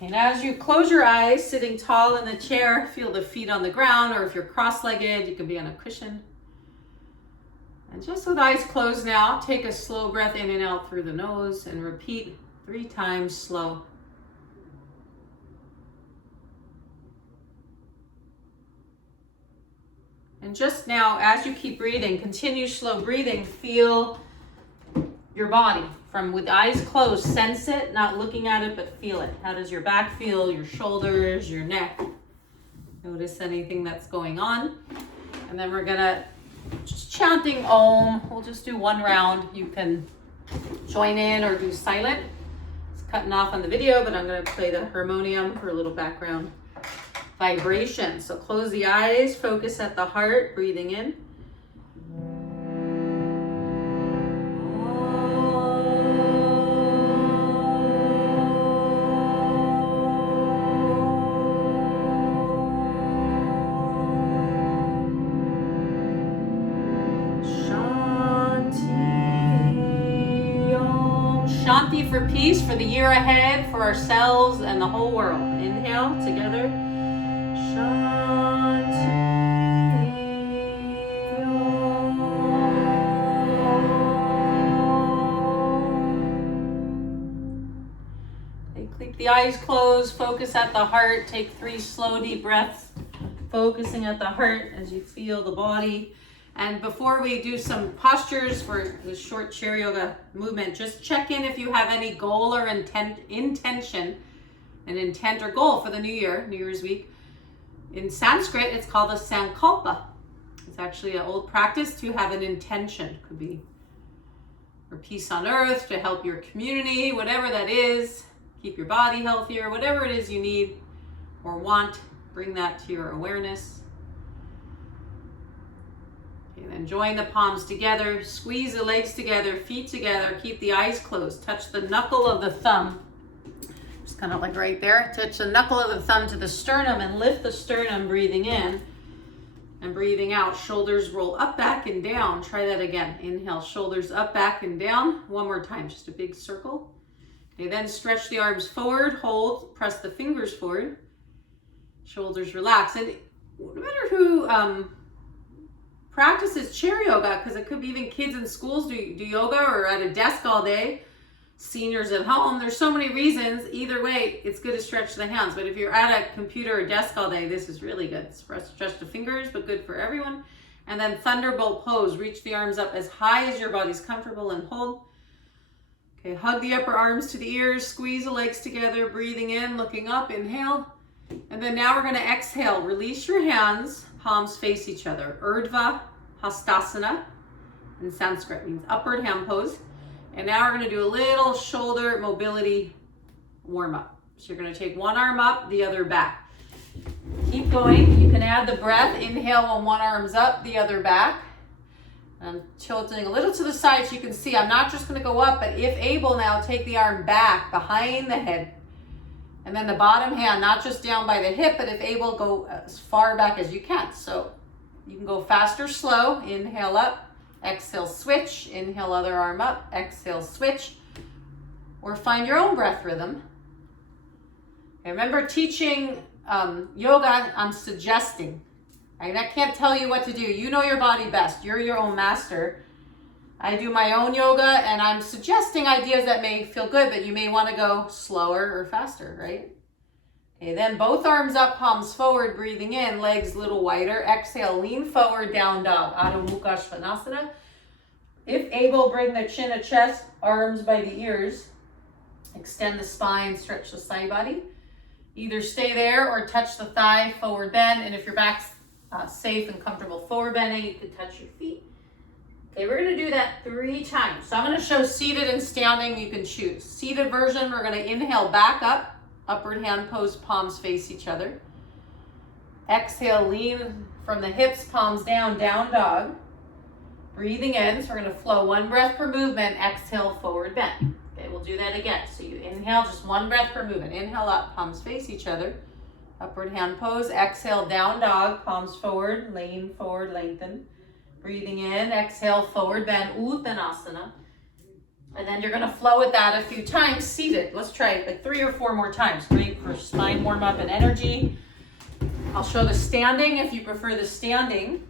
And as you close your eyes, sitting tall in the chair, feel the feet on the ground, or if you're cross-legged, you can be on a cushion. And just with eyes closed now, take a slow breath in and out through the nose and repeat 3 times slow. And just now, as you keep breathing, continue slow breathing, feel your body from with eyes closed. Sense it, not looking at it, but feel it. How does your back feel, your shoulders, your neck? Notice anything that's going on. And then we're gonna just chanting Om. We'll just do 1 round. You can join in or do silent. It's cutting off on the video, but I'm gonna play the harmonium for a little background vibration. So close the eyes, focus at the heart, breathing in. Shanti for peace, for the year ahead, for ourselves and the whole world. Inhale together. Shanti. Keep the eyes closed, focus at the heart. Take 3 slow, deep breaths, focusing at the heart as you feel the body. And before we do some postures for the short chair yoga movement, just check in if you have any goal or intention, an intent or goal for the new year, New Year's week. In Sanskrit, it's called a sankalpa. It's actually an old practice to have an intention. Could be for peace on earth, to help your community, whatever that is, keep your body healthier, whatever it is you need or want, bring that to your awareness. And then join the palms together, squeeze the legs together, feet together, keep the eyes closed. Touch the knuckle of the thumb, just kind of like right there. Touch the knuckle of the thumb to the sternum and lift the sternum, breathing in and breathing out. Shoulders roll up, back, and down. Try that again. Inhale, shoulders up, back, and down. 1 more time, just a big circle. Okay, then stretch the arms forward, hold, press the fingers forward. Shoulders relax. And no matter who practices chair yoga, because it could be even kids in schools do yoga or at a desk all day, seniors at home. There's so many reasons. Either way, it's good to stretch the hands. But if you're at a computer or desk all day, this is really good. Stretch the fingers, but good for everyone. And then thunderbolt pose. Reach the arms up as high as your body's comfortable and hold. Okay, hug the upper arms to the ears. Squeeze the legs together, breathing in, looking up. Inhale. And then now we're going to exhale. Release your hands. Palms face each other. Urdhva Hastasana in Sanskrit means upward hand pose. And now we're going to do a little shoulder mobility warm up. So you're going to take 1 arm up, the other back. Keep going. You can add the breath. Inhale when 1 arm's up, the other back. I'm tilting a little to the side so you can see I'm not just going to go up, but if able now, take the arm back behind the head. And then the bottom hand, not just down by the hip, but if able, go as far back as you can. So you can go fast or slow. Inhale up, exhale, switch. Inhale, other arm up, exhale, switch. Or find your own breath rhythm. Okay, remember teaching yoga, I'm suggesting. I can't tell you what to do. You know your body best. You're your own master. I do my own yoga and I'm suggesting ideas that may feel good, but you may want to go slower or faster, right? Okay, then both arms up, palms forward, breathing in, legs a little wider. Exhale, lean forward, down dog, Adho Mukha Svanasana. If able, bring the chin to chest, arms by the ears. Extend the spine, stretch the side body. Either stay there or touch the thigh, forward bend. And if your back's safe and comfortable forward bending, you can touch your feet. Okay, we're going to do that 3 times. So I'm going to show seated and standing. You can choose. Seated version, we're going to inhale back up, upward hand pose, palms face each other. Exhale, lean from the hips, palms down, down dog. Breathing in, so we're going to flow 1 breath per movement. Exhale, forward bend. Okay, we'll do that again. So you inhale, just 1 breath per movement. Inhale up, palms face each other. Upward hand pose. Exhale, down dog, palms forward, lean forward, lengthen. Breathing in, exhale, forward bend, Uttanasana. And then you're gonna flow with that a few times seated. Let's try it like 3 or 4 more times. Great for spine warm up and energy. I'll show the standing if you prefer the standing.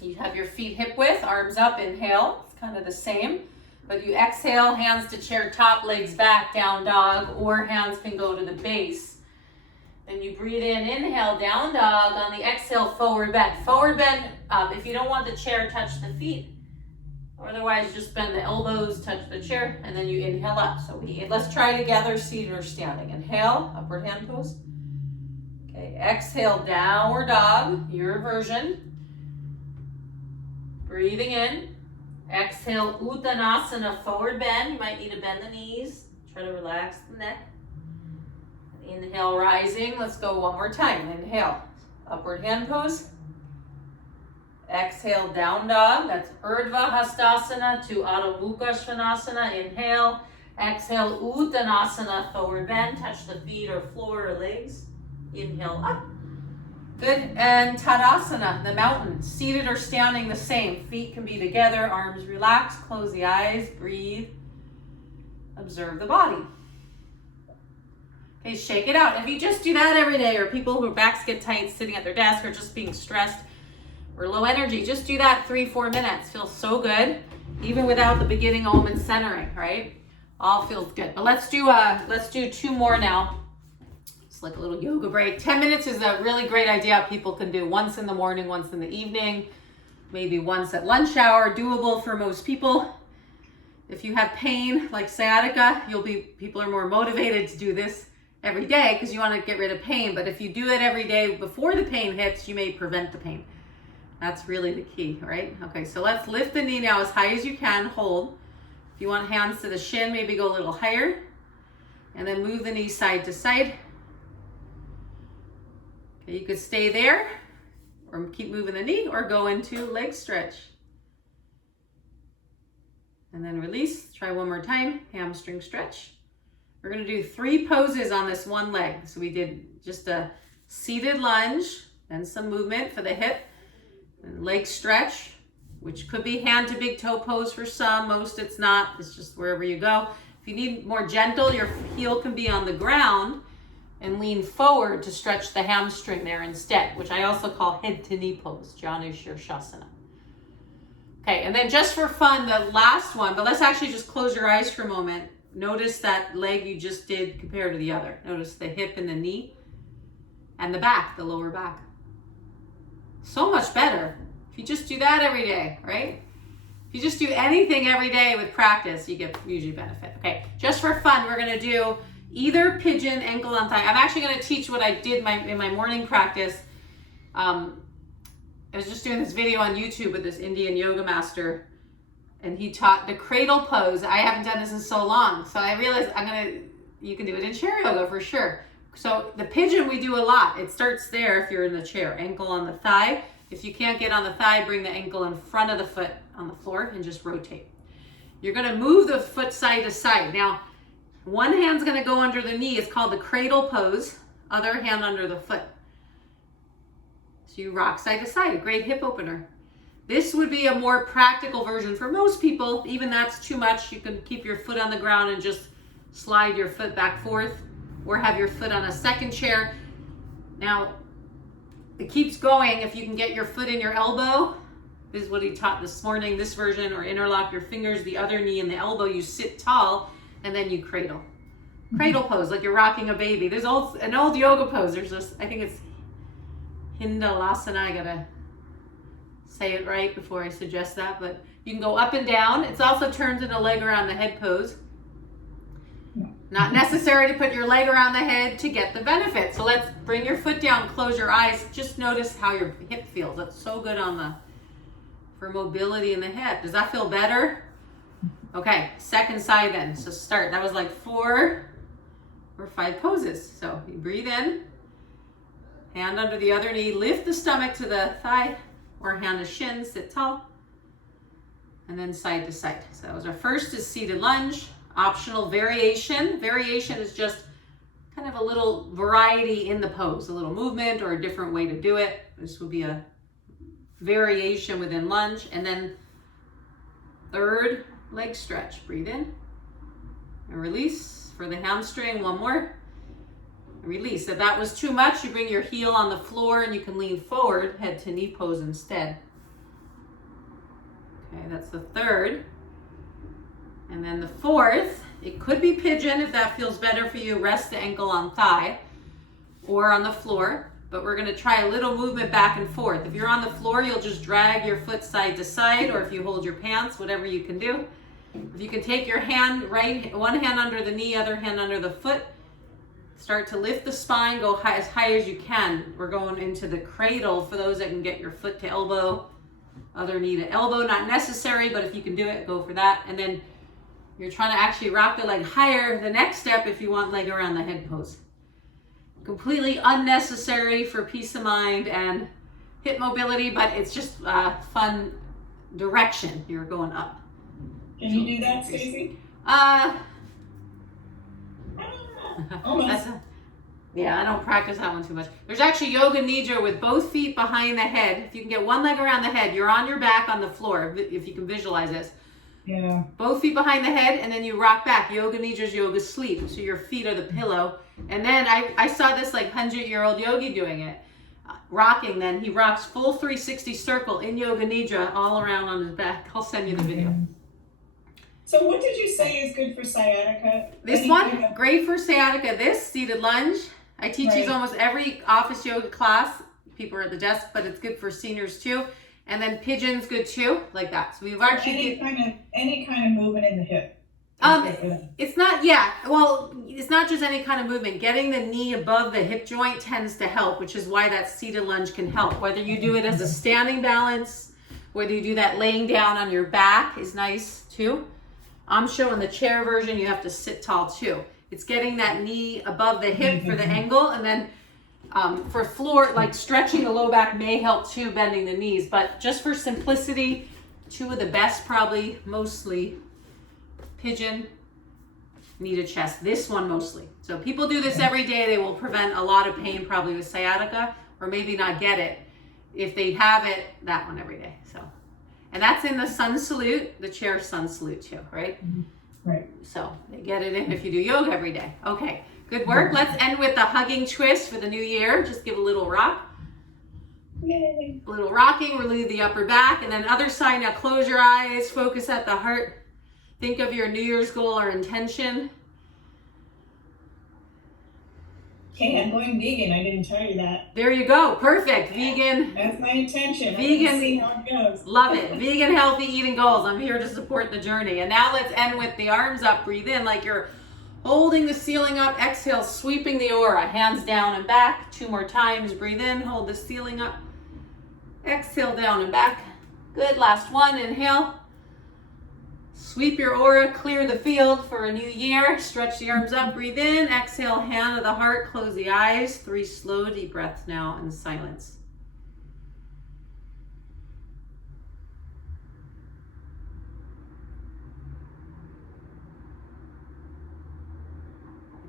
You have your feet hip width, arms up, inhale. It's kind of the same. But you exhale, hands to chair top, legs back, down dog, or hands can go to the base. Then you breathe in, inhale, down dog. On the exhale, forward bend. Forward bend, if you don't want the chair, touch the feet. Otherwise, just bend the elbows, touch the chair, and then you inhale up. So let's try together, seated or standing. Inhale, upward hand pose. Okay, exhale, downward dog, your version. Breathing in. Exhale, Uttanasana, forward bend. You might need to bend the knees. Try to relax the neck. Inhale, rising. Let's go one more time. Inhale, upward hand pose. Exhale, down dog. That's Urdhva Hastasana to Adho Mukha Svanasana. Inhale. Exhale, Uttanasana, forward bend. Touch the feet or floor or legs. Inhale, up. Good. And Tadasana, the mountain. Seated or standing, the same. Feet can be together, arms relaxed. Close the eyes, breathe. Observe the body. Okay, shake it out. If you just do that every day, or people whose backs get tight sitting at their desk or just being stressed, or low energy, just do that 3-4 minutes. Feels so good, even without the beginning Om and centering, right? All feels good. But let's do 2 more now. It's like a little yoga break. 10 minutes is a really great idea. People can do once in the morning, once in the evening, maybe once at lunch hour. Doable for most people. If you have pain like sciatica, people are more motivated to do this every day because you want to get rid of pain. But if you do it every day before the pain hits, you may prevent the pain. That's really the key, right? Okay, so let's lift the knee now as high as you can, hold. If you want hands to the shin, maybe go a little higher. And then move the knee side to side. Okay, you could stay there, or keep moving the knee, or go into leg stretch. And then release, try one more time, hamstring stretch. We're gonna do 3 poses on this one leg. So we did just a seated lunge, then some movement for the hip, and leg stretch, which could be hand to big toe pose for some, most it's not, it's just wherever you go. If you need more gentle, your heel can be on the ground and lean forward to stretch the hamstring there instead, which I also call head to knee pose, Janu Shirshasana. Okay, and then just for fun, the last one, but let's actually just close your eyes for a moment. Notice that leg you just did compared to the other. Notice the hip and the knee and the back, the lower back. So much better if you just do that every day, right? If you just do anything every day with practice, you get usually benefit. Okay, just for fun, we're gonna do either pigeon, ankle on thigh. I'm actually gonna teach what I did in my morning practice. I was just doing this video on YouTube with this Indian yoga master, and he taught the cradle pose. I haven't done this in so long, so I realized you can do it in chair yoga for sure. So the pigeon we do a lot. It starts there if you're in the chair, ankle on the thigh. If you can't get on the thigh, bring the ankle in front of the foot on the floor and just rotate. You're gonna move the foot side to side. Now, one hand's gonna go under the knee. It's called the cradle pose. Other hand under the foot. So you rock side to side, a great hip opener. This would be a more practical version for most people. Even that's too much. You can keep your foot on the ground and just slide your foot back forth, or have your foot on a second chair. Now, it keeps going. If you can get your foot in your elbow, this is what he taught this morning, this version, or interlock your fingers, the other knee and the elbow, you sit tall, and then you cradle. Cradle pose, like you're rocking a baby. There's an old yoga pose. There's this, I think it's Hindolasana. I gotta say it right before I suggest that, but you can go up and down. It's also turns into leg around the head pose. Not necessary to put your leg around the head to get the benefit. So let's bring your foot down, close your eyes. Just notice how your hip feels. That's so good for mobility in the hip. Does that feel better? Okay, second side then. So start. That was like 4 or 5 poses. So you breathe in, hand under the other knee, lift the stomach to the thigh, or hand to shin, sit tall, and then side to side. So that was our first is seated lunge. Optional variation. Variation is just kind of a little variety in the pose, a little movement or a different way to do it. This would be a variation within lunge. And then third leg stretch. Breathe in and release. For the hamstring, one more. Release. If that was too much, you bring your heel on the floor and you can lean forward, head to knee pose instead. Okay, that's the third. And then the fourth, it could be pigeon if that feels better for you. Rest the ankle on thigh or on the floor, but we're gonna try a little movement back and forth. If you're on the floor, you'll just drag your foot side to side, or if you hold your pants, whatever you can do. If you can take your hand, one hand under the knee, other hand under the foot, start to lift the spine, go as high as you can. We're going into the cradle for those that can get your foot to elbow, other knee to elbow, not necessary, but if you can do it, go for that. And then you're trying to actually rock the leg higher. The next step, if you want leg around the head pose. Completely unnecessary for peace of mind and hip mobility, but it's just fun direction. You're going up. Can you do that, Stacie? Almost. Yeah, I don't practice that one too much. There's actually yoga nidra with both feet behind the head. If you can get one leg around the head, you're on your back on the floor, if you can visualize this. Yeah. Both feet behind the head, and then you rock back. Yoga nidra is yoga sleep, so your feet are the pillow. And then I saw this like 100-year-old yogi doing it. Rocking, then he rocks full 360 circle in yoga nidra all around on his back. I'll send you the video. So what did you say is good for sciatica? This one, great for sciatica. This seated lunge. I teach these almost every office yoga class. People are at the desk, but it's good for seniors too. And then pigeon's good too, like that. So we've actually any kind of movement in the hip. It's not, yeah. Well, it's not just any kind of movement. Getting the knee above the hip joint tends to help, which is why that seated lunge can help. Whether you do it as a standing balance, whether you do that laying down on your back is nice too. I'm showing the chair version. You have to sit tall too. It's getting that knee above the hip for the angle, and then for floor, like stretching the low back may help too, bending the knees. But just for simplicity, two of the best probably, mostly pigeon, knee to chest. This one mostly. So people do this every day. They will prevent a lot of pain probably with sciatica, or maybe not get it. If they have it, that one every day. So. And that's in the sun salute, the chair sun salute too, right? Right. So they get it in if you do yoga every day. Okay, good work. Let's end with the hugging twist for the new year. Just give a little rock. Yay. A little rocking, relieve the upper back. And then other side, now close your eyes, focus at the heart. Think of your New Year's goal or intention. Okay, I'm going vegan. I didn't tell you that. There you go. Perfect. Vegan. That's my intention. Vegan. See how it goes. Love it. Vegan healthy eating goals. I'm here to support the journey. And now let's end with the arms up. Breathe in like you're holding the ceiling up. Exhale, sweeping the aura. Hands down and back. 2 more times. Breathe in. Hold the ceiling up. Exhale, down and back. Good. Last one. Inhale. Sweep your aura, clear the field for a new year. Stretch the arms up, breathe in. Exhale, hand to the heart, close the eyes. 3 slow, deep breaths now in silence.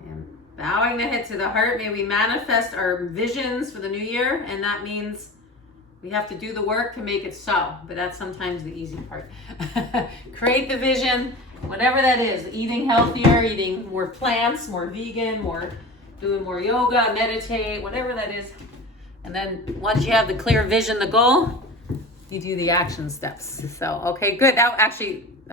And bowing the head to the heart, may we manifest our visions for the new year. And that means we have to do the work to make it so, but that's sometimes the easy part. Create the vision, whatever that is, eating healthier, eating more plants, more vegan, doing more yoga, meditate, whatever that is. And then once you have the clear vision, the goal, you do the action steps. So, okay, good. Now, actually,